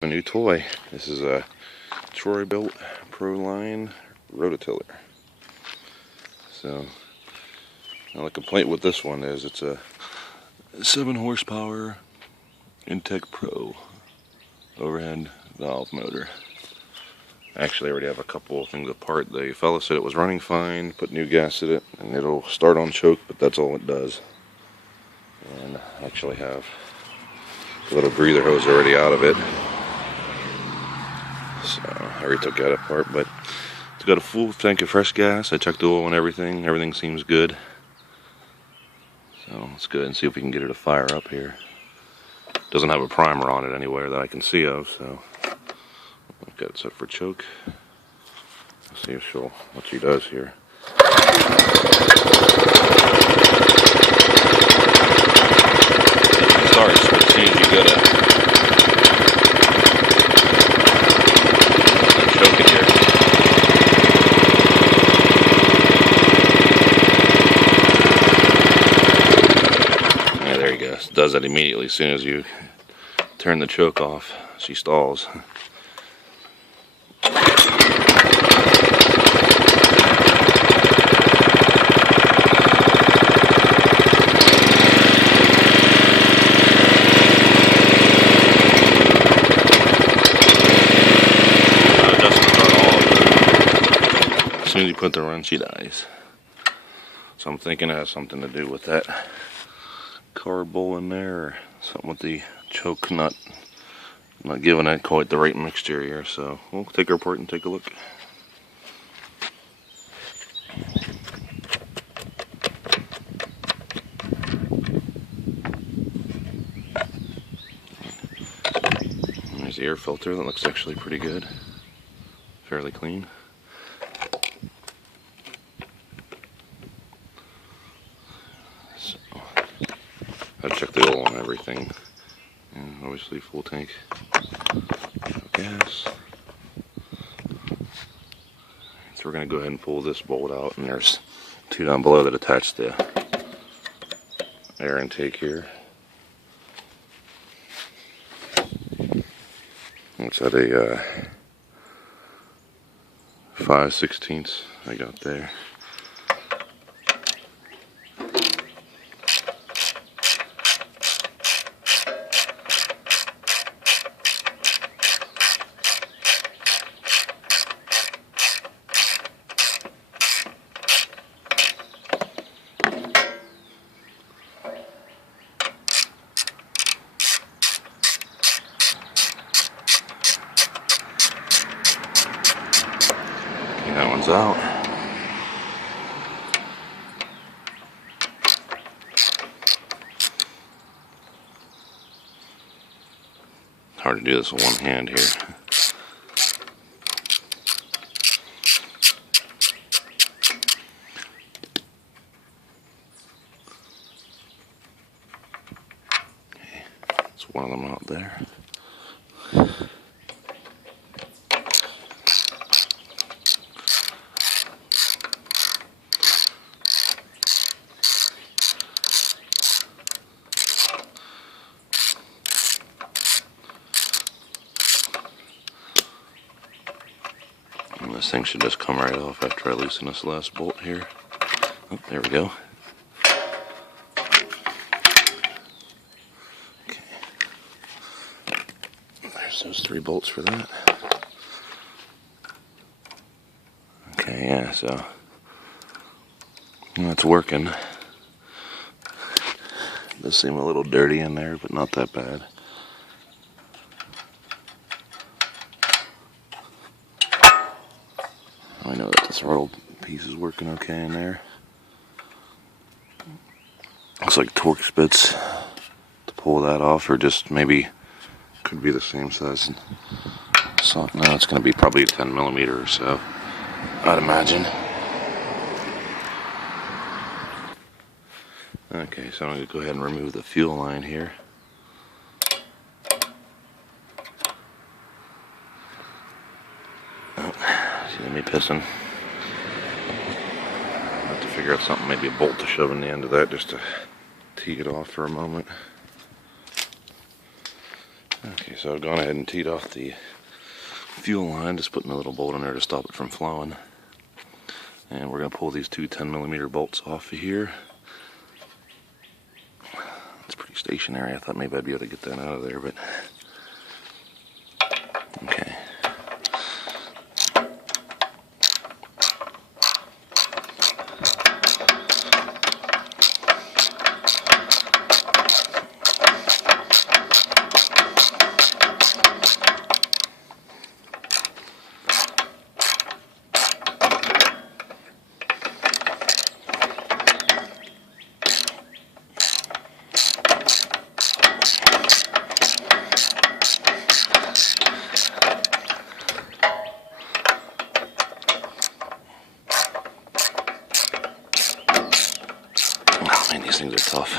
A new toy. This is a Troy-Built Proline Rototiller. So, now the complaint with this one is it's a 7 horsepower Intech Pro overhead valve motor. Actually, I already have a couple of things apart. The fella said it was running fine, put new gas in it, and it'll start on choke, but that's all it does. And I actually have a little breather hose already out of it. So I already took that apart, but it's got a full tank of fresh gas. I checked the oil and everything. Everything seems good. So let's go ahead and see if we can get it to fire up here. Doesn't have a primer on it anywhere that I can see of, so I've got it set for choke. Let's see if what she does here. It starts, but as soon as you go to choke it here. Yeah, there you go. It does that immediately as soon as you turn the choke off. She stalls. As soon as you put the run, she dies. So I'm thinking it has something to do with that carb bowl in there, or something with the choke not giving it quite the right mixture here. So we'll take her apart and take a look. There's the air filter. That looks actually pretty good, fairly clean. I checked the oil and everything, and obviously full tank of gas. So we're going to go ahead and pull this bolt out, and there's two down below that attach the air intake here. It's at a 5/16 I got there. That one's out. Hard to do this with one hand here. Okay, that's one of them out there. This thing should just come right off after I loosen this last bolt here. Oh, there we go. Okay. There's those 3 bolts for that. Okay, yeah, so that's working. It does seem a little dirty in there, but not that bad. I know that the throttle piece is working okay in there. Looks like Torx bits to pull that off, or just maybe could be the same size. So, no, it's going to be probably 10mm or so, I'd imagine. Okay, so I'm going to go ahead and remove the fuel line here. See me pissing. I'll have to figure out something, maybe a bolt to shove in the end of that just to tee it off for a moment. Okay, so I've gone ahead and teed off the fuel line, just putting a little bolt in there to stop it from flowing. And we're going to pull these two 10mm bolts off of here. It's pretty stationary. I thought maybe I'd be able to get that out of there, but okay. Oh man, these things are tough.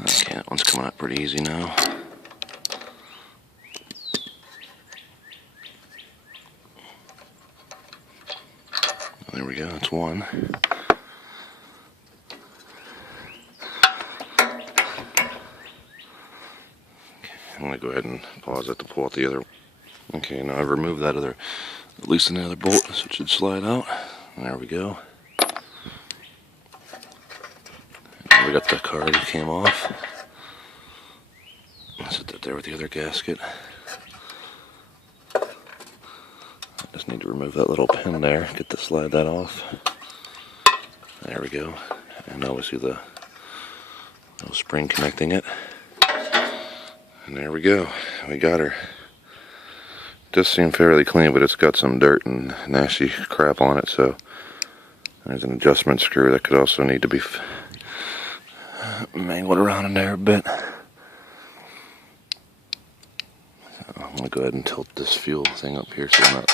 Okay, that one's coming up pretty easy now. There we go, that's one. I'm going to go ahead and pause that to pull out the other. Okay, now I've removed that other, loosened the other bolt, so it should slide out. There we go. And we got the carb that came off. Set that there with the other gasket. I just need to remove that little pin there, get to slide that off. There we go. And now we see the little spring connecting it. And there we go, we got her. It does seem fairly clean, but it's got some dirt and nasty crap on it, so there's an adjustment screw that could also need to be mangled around in there a bit. So I'm going to go ahead and tilt this fuel thing up here so I'm not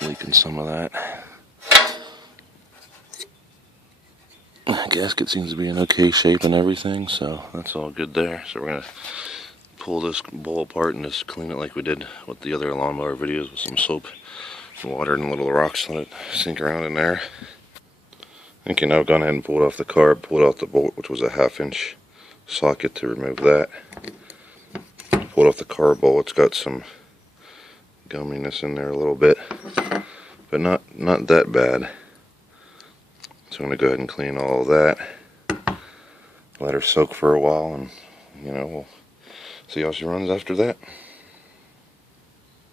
leaking some of that. Gasket seems to be in okay shape and everything, so that's all good there. So we're going to pull this bowl apart and just clean it like we did with the other lawnmower videos with some soap, water, and little rocks. Let it sink around in there. Okay, now I've gone ahead and pulled off the carb, pulled out the bolt, which was a 1/2-inch socket to remove that. Pulled off the carb bowl. It's got some gumminess in there a little bit, but not that bad. So I'm going to go ahead and clean all of that, let her soak for a while, and we'll see how she runs after that.